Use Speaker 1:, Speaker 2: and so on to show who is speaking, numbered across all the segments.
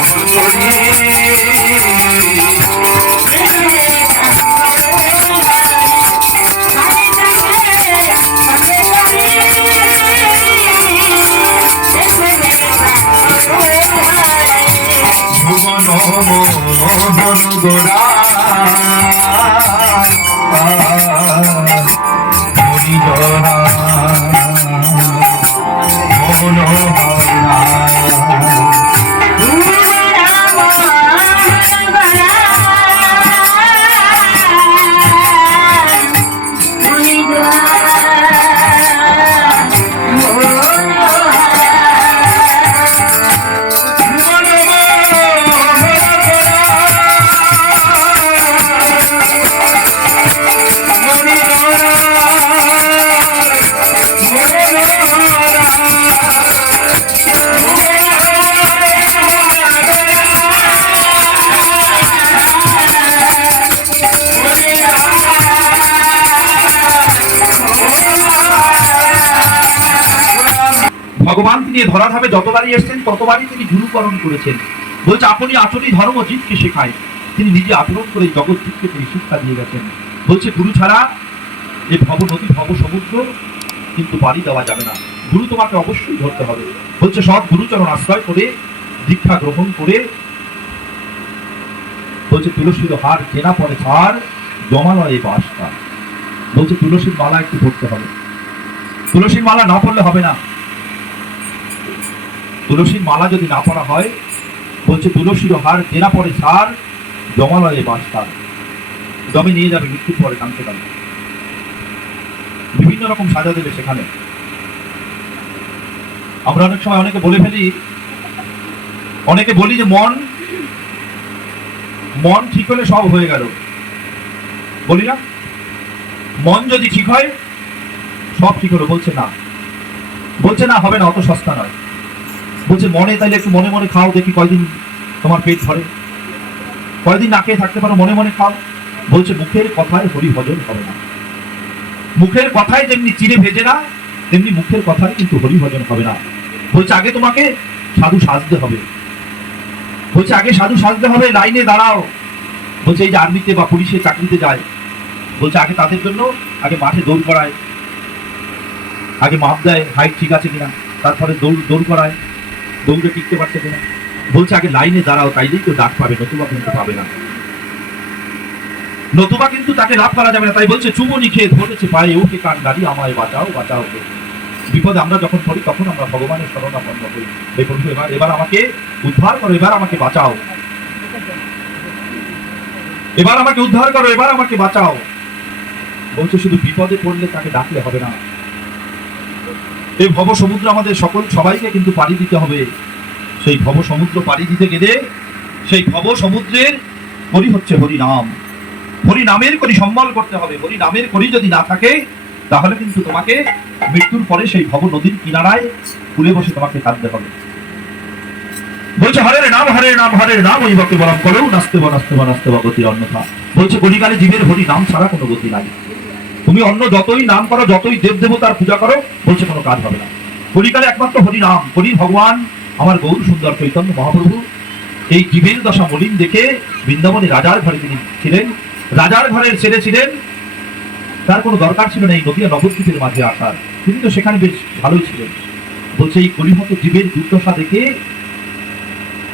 Speaker 1: Thank you. তিনি ধরা ধামে যতবারই এসছেন ততবারই তিনি ঝুলুকরণ করেছেন বলছে আপনি আচরণই ধর্ম জীবকে শেখায় তিনি নিজে আচরণ করে জগৎ জগৎজীবকে তিনি শিক্ষা দিয়ে গেছেন বলছে গুরু ছাড়া এ ভব নদী ভব সমুদ্র কিন্তু বাড়ি দেওয়া যাবে না গুরু তোমাকে অবশ্যই ধরতে হবে বলছে সব গুরুচরণ আশ্রয় করে দীক্ষা গ্রহণ করে বলছে তুলসীর হার কেনা পরে হার এই বাসটা বলছে তুলসীর মালা একটু পড়তে হবে তুলসীর মালা না পড়লে হবে না তুলসীর মালা যদি না পড়া হয় বলছে তুলসীর হার দেনা পরে সার জমালয়ে বাস তার জমে নিয়ে যাবে মৃত্যুর পরে টানতে টানতে বিভিন্ন রকম সাজা দেবে সেখানে আমরা অনেক সময় অনেকে বলে ফেলি অনেকে বলি যে মন মন ঠিক হলে সব হয়ে গেল বলি না মন যদি ঠিক হয় সব ঠিক হলো বলছে না বলছে না হবে না অত সস্তা নয় বলছে মনে তাইলে একটু মনে মনে খাও দেখি কয়দিন তোমার পেট ধরে কয়দিন না খেয়ে থাকতে পারো মনে মনে খাও বলছে মুখের কথায় হরি ভজন হবে না মুখের কথায় যেমনি চিরে ভেজে না তেমনি মুখের কথায় কিন্তু হরি ভজন হবে না বলছে আগে তোমাকে সাধু সাজতে হবে বলছে আগে সাধু সাজতে হবে লাইনে দাঁড়াও বলছে এই যে আর্মিতে বা পুলিশের চাকরিতে যায় বলছে আগে তাদের জন্য আগে মাঠে দৌড় করায় আগে মাপ দেয় হাইট ঠিক আছে কিনা তারপরে দৌড় দৌড় করায় দৌড়ে টিকতে পারছে কিনা বলছে আগে লাইনে দাঁড়াও তাইলেই তো ডাক পাবে নতুবা কিন্তু পাবে না নতুবা কিন্তু তাকে লাভ করা যাবে না তাই বলছে চুমনি খেয়ে ধরেছে পায়ে ওকে কান গাড়ি আমায় বাঁচাও বাঁচাও বিপদ আমরা যখন পড়ি তখন আমরা ভগবানের স্মরণাপন্ন করি এই বন্ধু এবার এবার আমাকে উদ্ধার করো এবার আমাকে বাঁচাও এবার আমাকে উদ্ধার করো এবার আমাকে বাঁচাও বলছে শুধু বিপদে পড়লে তাকে ডাকলে হবে না এই ভব সমুদ্র আমাদের সকল সবাইকে কিন্তু পাড়ি দিতে হবে সেই ভব সমুদ্র পাড়ি দিতে গেলে সেই ভব সমুদ্রের হরি হচ্ছে হরিনাম হরিনামের করি সম্বল করতে হবে হরিনামের করি যদি না থাকে তাহলে কিন্তু তোমাকে মৃত্যুর পরে সেই ভব নদীর কিনারায় ফুলে বসে তোমাকে কাঁদতে হবে বলছে হরের নাম হরের নাম হরের নাম ওই ভক্তি বলাম করেও নাস্তে বা নাস্তে বা নাস্তে বা গতির অন্যথা বলছে কলিকালে জীবের হরি নাম ছাড়া কোনো গতি নাই তুমি অন্য যতই নাম করো যতই দেব দেবতার পূজা করো বলছে কোনো কাজ হবে না হরিকালে একমাত্র হরি নাম হরি ভগবান আমার গৌর সুন্দর চৈতন্য মহাপ্রভু এই জীবের দশা মলিন দেখে বৃন্দাবনে রাজার ঘরে তিনি ছিলেন রাজার ঘরের ছেলে ছিলেন তার কোনো দরকার ছিল না এই নদীয়া নবদ্বীপের মাঝে আসার তিনি তো সেখানে বেশ ভালোই ছিলেন বলছে এই কলিহত জীবের দুর্দশা দেখে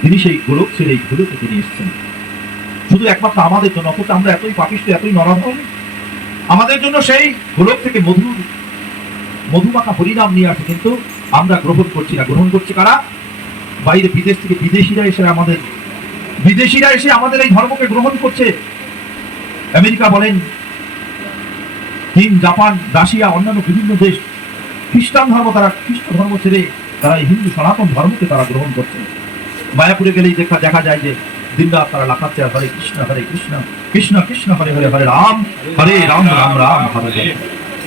Speaker 1: তিনি সেই গোলক ছেড়ে এই গোলকে তিনি এসছেন শুধু একমাত্র আমাদের জন্য অথচ আমরা এতই পাপিষ্ট এতই নরম আমাদের জন্য সেই গোলক থেকে মধু মধুমাখা পরিণাম নিয়ে আসে কিন্তু আমরা গ্রহণ করছি না গ্রহণ করছি কারা বাইরে বিদেশ থেকে বিদেশিরা এসে আমাদের বিদেশিরা এসে আমাদের এই ধর্মকে গ্রহণ করছে আমেরিকা বলেন চীন জাপান রাশিয়া অন্যান্য বিভিন্ন দেশ খ্রিস্টান ধর্ম তারা খ্রিস্ট ধর্ম ছেড়ে তারা এই হিন্দু সনাতন ধর্মকে তারা গ্রহণ করছে মায়াপুরে গেলেই দেখা দেখা যায় যে তারা হরে কৃষ্ণ হরে কৃষ্ণ কৃষ্ণ কৃষ্ণ হরে হরে হরে রাম হরে রাম রাম রাম হরে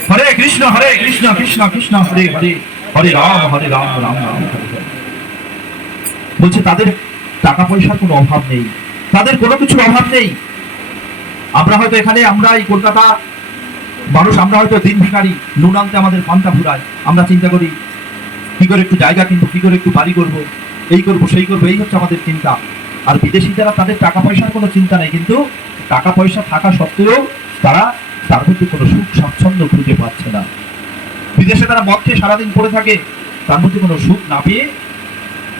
Speaker 1: হরে কৃষ্ণ হরে কৃষ্ণ কৃষ্ণ কৃষ্ণ হরে হরে হরে রাম হরে রাম রাম রাম হরে হরে বলছে তাদের টাকা পয়সার কোনো অভাব নেই তাদের কোনো কিছুর অভাব নেই আমরা হয়তো এখানে আমরা এই কলকাতা মানুষ আমরা হয়তো দিন ভিকারি নুন আনতে আমাদের পান্তা ঘুরাই আমরা চিন্তা করি কি করে একটু জায়গা কিনবো কি করে একটু বাড়ি করবো এই করবো সেই করবো এই হচ্ছে আমাদের চিন্তা আর বিদেশি যারা তাদের টাকা পয়সার কোনো চিন্তা নেই কিন্তু টাকা পয়সা থাকা সত্ত্বেও তারা তার মধ্যে কোনো সুখ স্বাচ্ছন্দ্য খুঁজে পাচ্ছে না বিদেশে তারা মদ খেয়ে সারাদিন পড়ে থাকে তার মধ্যে কোনো সুখ না পেয়ে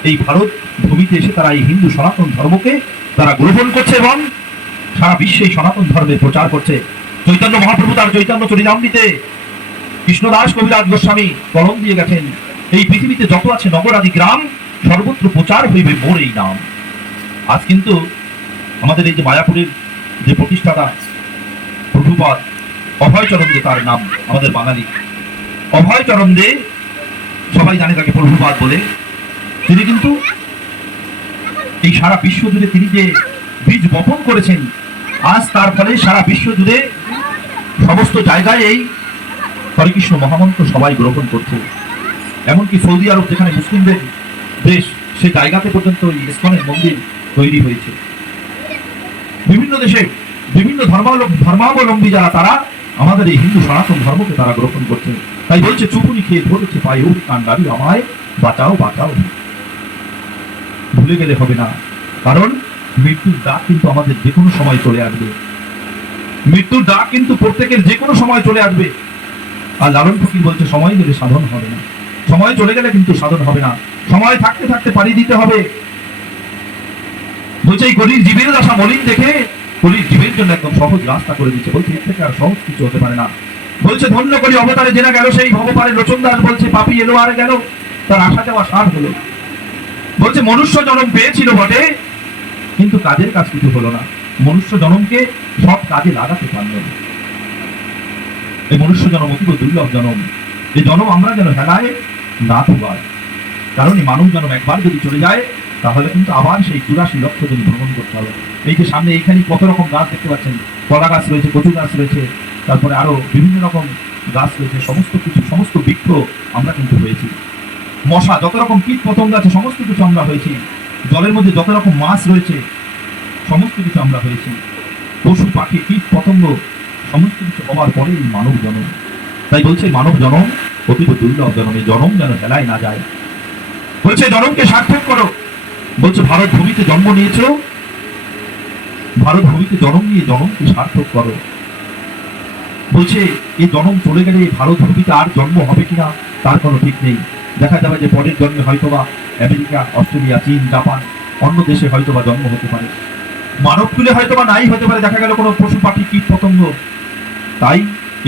Speaker 1: এই ভারত ভূমিতে এসে তারা এই হিন্দু সনাতন ধর্মকে তারা গ্রহণ করছে এবং সারা বিশ্বে সনাতন ধর্মে প্রচার করছে চৈতন্য মহাপ্রভু তার চৈতন্য দিতে কৃষ্ণদাস কবিরাজ গোস্বামী কলম দিয়ে গেছেন এই পৃথিবীতে যত আছে নগর আদি গ্রাম সর্বত্র প্রচার হইবে মোর এই নাম আজ কিন্তু আমাদের এই যে মায়াপুরের যে প্রতিষ্ঠাতা প্রভুপাত অভয়চরণ দে তার নাম আমাদের বাঙালি অভয়চরণ দে সবাই জানে তাকে প্রভুপাত বলে তিনি কিন্তু এই সারা বিশ্ব জুড়ে তিনি যে বীজ বপন করেছেন আজ তার ফলে সারা বিশ্ব জুড়ে সমস্ত জায়গায় এই হরিকৃষ্ণ মহামন্ত্র সবাই গ্রহণ করছে এমনকি সৌদি আরব যেখানে মুসলিমদের দেশ সে জায়গাতে পর্যন্ত ইসলামের মন্দির তৈরি হয়েছে বিভিন্ন দেশে বিভিন্ন ধর্মাবলম্বী যারা তারা আমাদের এই হিন্দু সনাতন ধর্মকে তারা গ্রহণ করছে তাই বলছে চুপুনি খেয়ে ধরেছে পায়ে ওই কান্ডারি আমায় বাঁচাও বাঁচাও ভুলে গেলে হবে না কারণ মৃত্যুর ডাক কিন্তু আমাদের যে কোনো সময় চলে আসবে মৃত্যুর ডাক কিন্তু প্রত্যেকের যে কোনো সময় চলে আসবে আর লালন ফকির বলছে সময় গেলে সাধন হবে না সময় চলে গেলে কিন্তু সাধন হবে না সময় থাকতে থাকতে পাড়ি দিতে হবে বলছে এই কলির জীবের দশা মলিন দেখে কলির জীবের জন্য একদম সহজ রাস্তা করে দিচ্ছে বলছে এর থেকে আর সহজ কিছু হতে পারে না বলছে ধন্য করি অবতারে জেনা গেল সেই ভবপারে লোচনদাস বলছে পাপি এলো আর গেল তার আশা দেওয়া সার হলো বলছে মনুষ্য জনম পেয়েছিল বটে কিন্তু কাজের কাজ কিছু হলো না মনুষ্য জনমকে সব কাজে লাগাতে পারল না এই মনুষ্য জনম অতীব দুর্লভ জনম এই জনম আমরা যেন হেলায় না থাকায় কারণ এই মানুষ জনম একবার যদি চলে যায় তাহলে কিন্তু আবার সেই চুরাশি লক্ষ যদি ভ্রমণ করতে হবে এই যে সামনে এখানে কত রকম গাছ দেখতে পাচ্ছেন কলা গাছ রয়েছে কচু গাছ রয়েছে তারপরে আরও বিভিন্ন রকম গাছ রয়েছে সমস্ত কিছু সমস্ত বৃক্ষ আমরা কিন্তু হয়েছি মশা যত রকম কীট পতঙ্গ আছে সমস্ত কিছু আমরা হয়েছি জলের মধ্যে যত রকম মাছ রয়েছে সমস্ত কিছু আমরা হয়েছি পশু পাখি কীট পতঙ্গ সমস্ত কিছু হওয়ার পরে এই মানব জনম তাই বলছে মানব জনম অতীব দুর্লভ জনম এই জনম যেন হেলায় না যায় বলছে জনমকে সার্থক করো বলছে ভারত ভূমিতে জন্ম নিয়েছ ভারত ভূমিতে জনম নিয়ে জনমকে সার্থক করো বলছে এই জনম চলে গেলে ভারত ভূমিতে আর জন্ম হবে কিনা তার কোনো ঠিক নেই দেখা যাবে যে পরের জন্মে হয়তোবা আমেরিকা অস্ট্রেলিয়া চীন জাপান অন্য দেশে হয়তোবা জন্ম হতে পারে মানব কুলে হয়তোবা নাই হতে পারে দেখা গেল কোনো পশু পাখি কীট পতঙ্গ তাই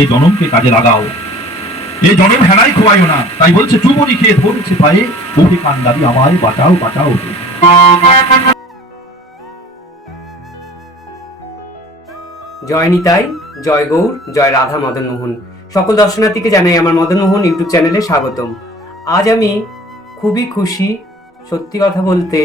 Speaker 1: এ জনমকে কাজে লাগাও এ জনম হেনাই খোয়াইও না তাই বলছে চুবনি খেয়ে ধরছে পায়ে ওকে কান্দাবি আমায় বাঁচাও বাঁচাও
Speaker 2: জয় নিতাই জয় গৌর জয় রাধা মদন মোহন সকল দর্শনার্থীকে জানাই আমার মদন মোহন ইউটিউব চ্যানেলে স্বাগতম আজ আমি খুবই খুশি সত্যি কথা বলতে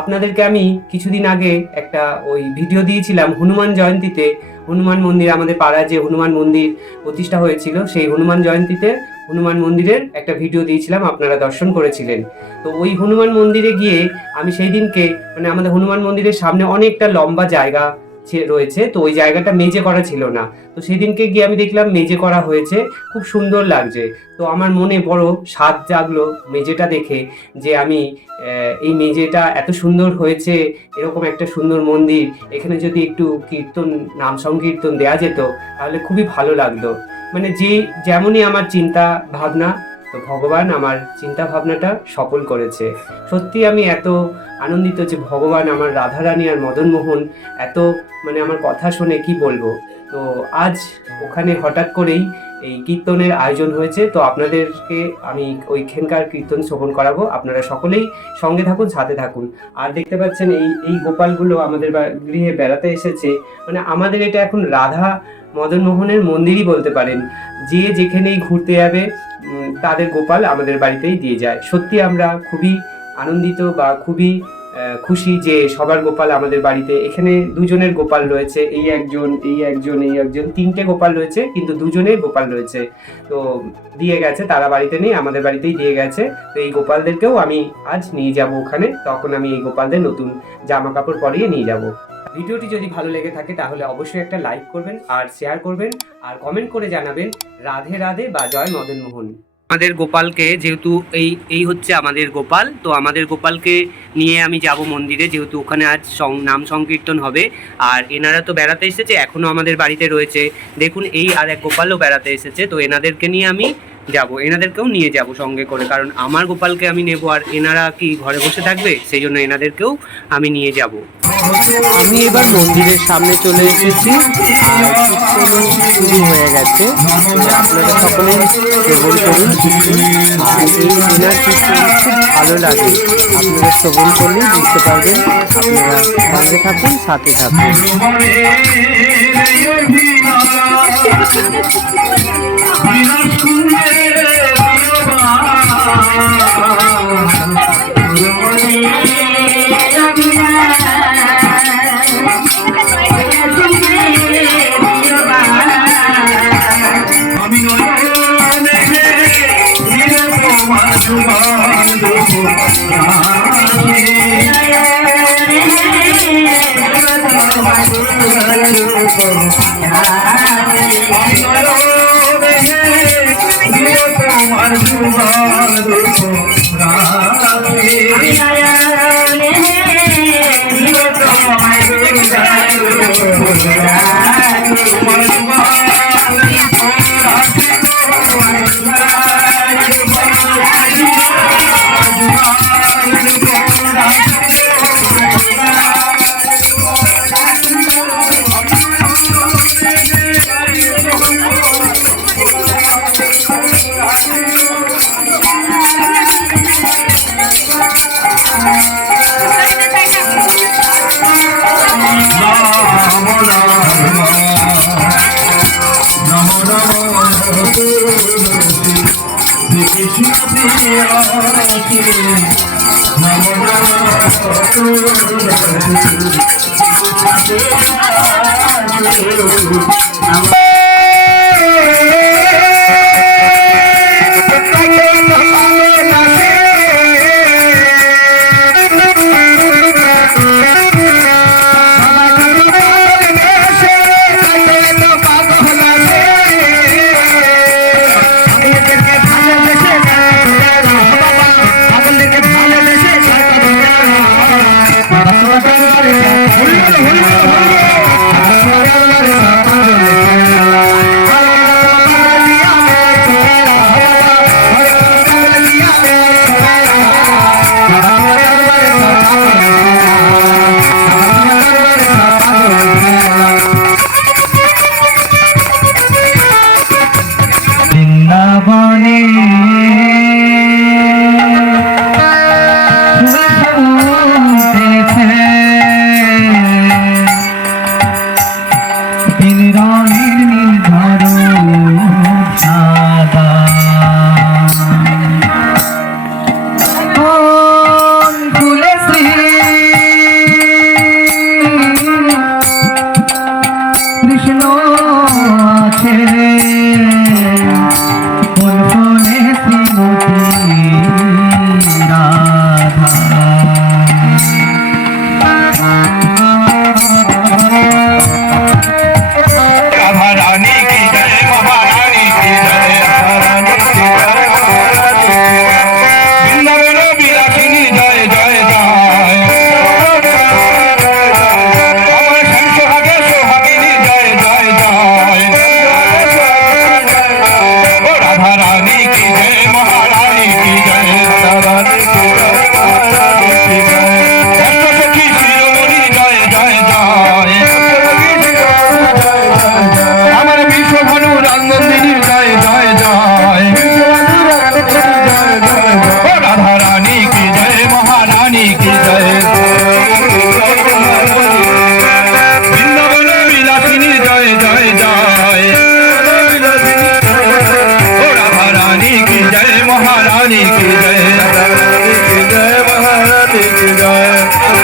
Speaker 2: আপনাদেরকে আমি কিছুদিন আগে একটা ওই ভিডিও দিয়েছিলাম হনুমান জয়ন্তীতে হনুমান মন্দির আমাদের পাড়ায় যে হনুমান মন্দির প্রতিষ্ঠা হয়েছিল সেই হনুমান জয়ন্তীতে হনুমান মন্দিরের একটা ভিডিও দিয়েছিলাম আপনারা দর্শন করেছিলেন তো ওই হনুমান মন্দিরে গিয়ে আমি সেই দিনকে মানে আমাদের হনুমান মন্দিরের সামনে অনেকটা লম্বা জায়গা রয়েছে তো ওই জায়গাটা মেজে করা ছিল না তো সেদিনকে গিয়ে আমি দেখলাম মেজে করা হয়েছে খুব সুন্দর লাগছে তো আমার মনে বড় স্বাদ জাগলো মেজেটা দেখে যে আমি এই মেজেটা এত সুন্দর হয়েছে এরকম একটা সুন্দর মন্দির এখানে যদি একটু কীর্তন নাম সংকীর্তন দেওয়া যেত তাহলে খুবই ভালো লাগতো মানে যে যেমনই আমার চিন্তা ভাবনা তো ভগবান আমার চিন্তা ভাবনাটা সফল করেছে সত্যি আমি এত আনন্দিত যে ভগবান আমার রাধা রানী আর মদনমোহন এত মানে আমার কথা শুনে কি বলবো তো আজ ওখানে হঠাৎ করেই এই কীর্তনের আয়োজন হয়েছে তো আপনাদেরকে আমি ওইখানকার কীর্তন শ্রবণ করাবো আপনারা সকলেই সঙ্গে থাকুন সাথে থাকুন আর দেখতে পাচ্ছেন এই এই গোপালগুলো আমাদের গৃহে বেড়াতে এসেছে মানে আমাদের এটা এখন রাধা মদনমোহনের মন্দিরই বলতে পারেন যে যেখানেই ঘুরতে যাবে তাদের গোপাল আমাদের বাড়িতেই দিয়ে যায় সত্যি আমরা খুবই আনন্দিত বা খুবই খুশি যে সবার গোপাল আমাদের বাড়িতে এখানে দুজনের গোপাল রয়েছে এই একজন এই একজন এই একজন তিনটে গোপাল রয়েছে কিন্তু দুজনের গোপাল রয়েছে তো দিয়ে গেছে তারা বাড়িতে নেই আমাদের বাড়িতেই দিয়ে গেছে তো এই গোপালদেরকেও আমি আজ নিয়ে যাব ওখানে তখন আমি এই গোপালদের নতুন জামা কাপড় পরিয়ে নিয়ে যাবো ভিডিওটি যদি ভালো লেগে থাকে তাহলে অবশ্যই একটা লাইক করবেন আর শেয়ার করবেন আর কমেন্ট করে জানাবেন রাধে রাধে বা জয় মদন মোহন আমাদের গোপালকে যেহেতু এই এই হচ্ছে আমাদের গোপাল তো আমাদের গোপালকে নিয়ে আমি যাব মন্দিরে যেহেতু ওখানে আজ সং নাম সংকীর্তন হবে আর এনারা তো বেড়াতে এসেছে এখনও আমাদের বাড়িতে রয়েছে দেখুন এই আর এক গোপালও বেড়াতে এসেছে তো এনাদেরকে নিয়ে আমি যাব এনাদেরকেও নিয়ে যাব সঙ্গে করে কারণ আমার গোপালকে আমি নেব আর এনারা কি ঘরে বসে থাকবে সেই জন্য এনাদেরকেও আমি নিয়ে যাব আমি এবার মন্দিরের সামনে চলে এসেছি আর শুরু হয়ে গেছে আপনারা সকলে শ্রবণ করুন আর এই খুব ভালো লাগে আপনারা শ্রবণ করলেই বুঝতে পারবেন আপনারা সঙ্গে থাকুন সাথে থাকুন বিরাট কুণ্ডে Thank you.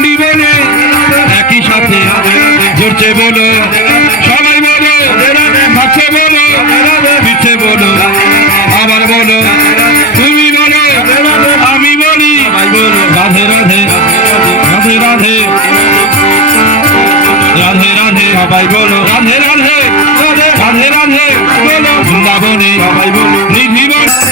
Speaker 2: সবাই বলো আবার বলো তুমি বলো আমি বলি রাধে রাধে রাধে রাধে রাধে রাধে সবাই বলো রাধে রাধে রাধে রাধে বলো বৃন্দাবনে সবাই বলো নিধিবন